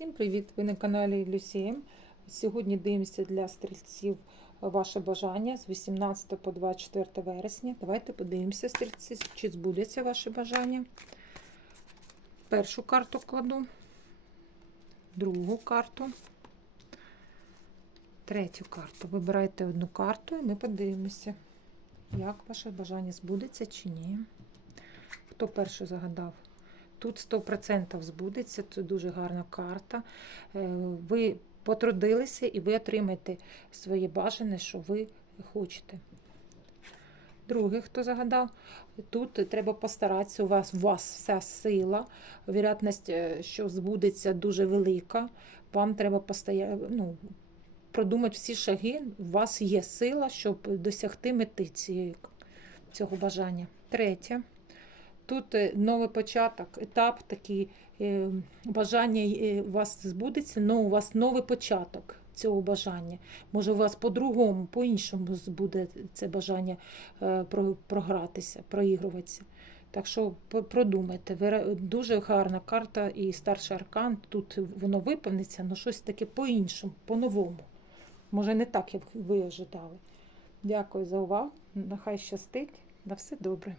Всім привіт! Ви на каналі Люсієм. Сьогодні дивимося для стрільців ваше бажання з 18 по 24 вересня. Давайте подивимося, стрільці, чи збудеться ваше бажання. Першу карту кладу, другу карту, третю карту. Вибирайте одну карту і ми подивимося, як ваше бажання збудеться чи ні. Хто перший загадав? Тут 100% збудеться, це дуже гарна карта. Е, Ви потрудилися і ви отримаєте своє бажане, що ви хочете. Друге, хто загадав, тут треба постаратися, у вас, у вас вся сила, вірятність, е, що збудеться дуже велика. Вам треба постоя... ну, продумати всі шаги. У вас є сила, щоб досягти мети цієї, цього бажання. Третє. Тут е, новий початок, етап такий, е, бажання е, у вас збудеться, але у вас новий початок цього бажання. Може, у вас по-другому, по-іншому буде це бажання програтися, проігруватися. Так що продумайте. Дуже гарна карта і старший аркан. Тут воно виповниться, але щось таке по-іншому, по-новому. Може, не так, як ви ожидали. Дякую за увагу. Нехай щастить. На все добре.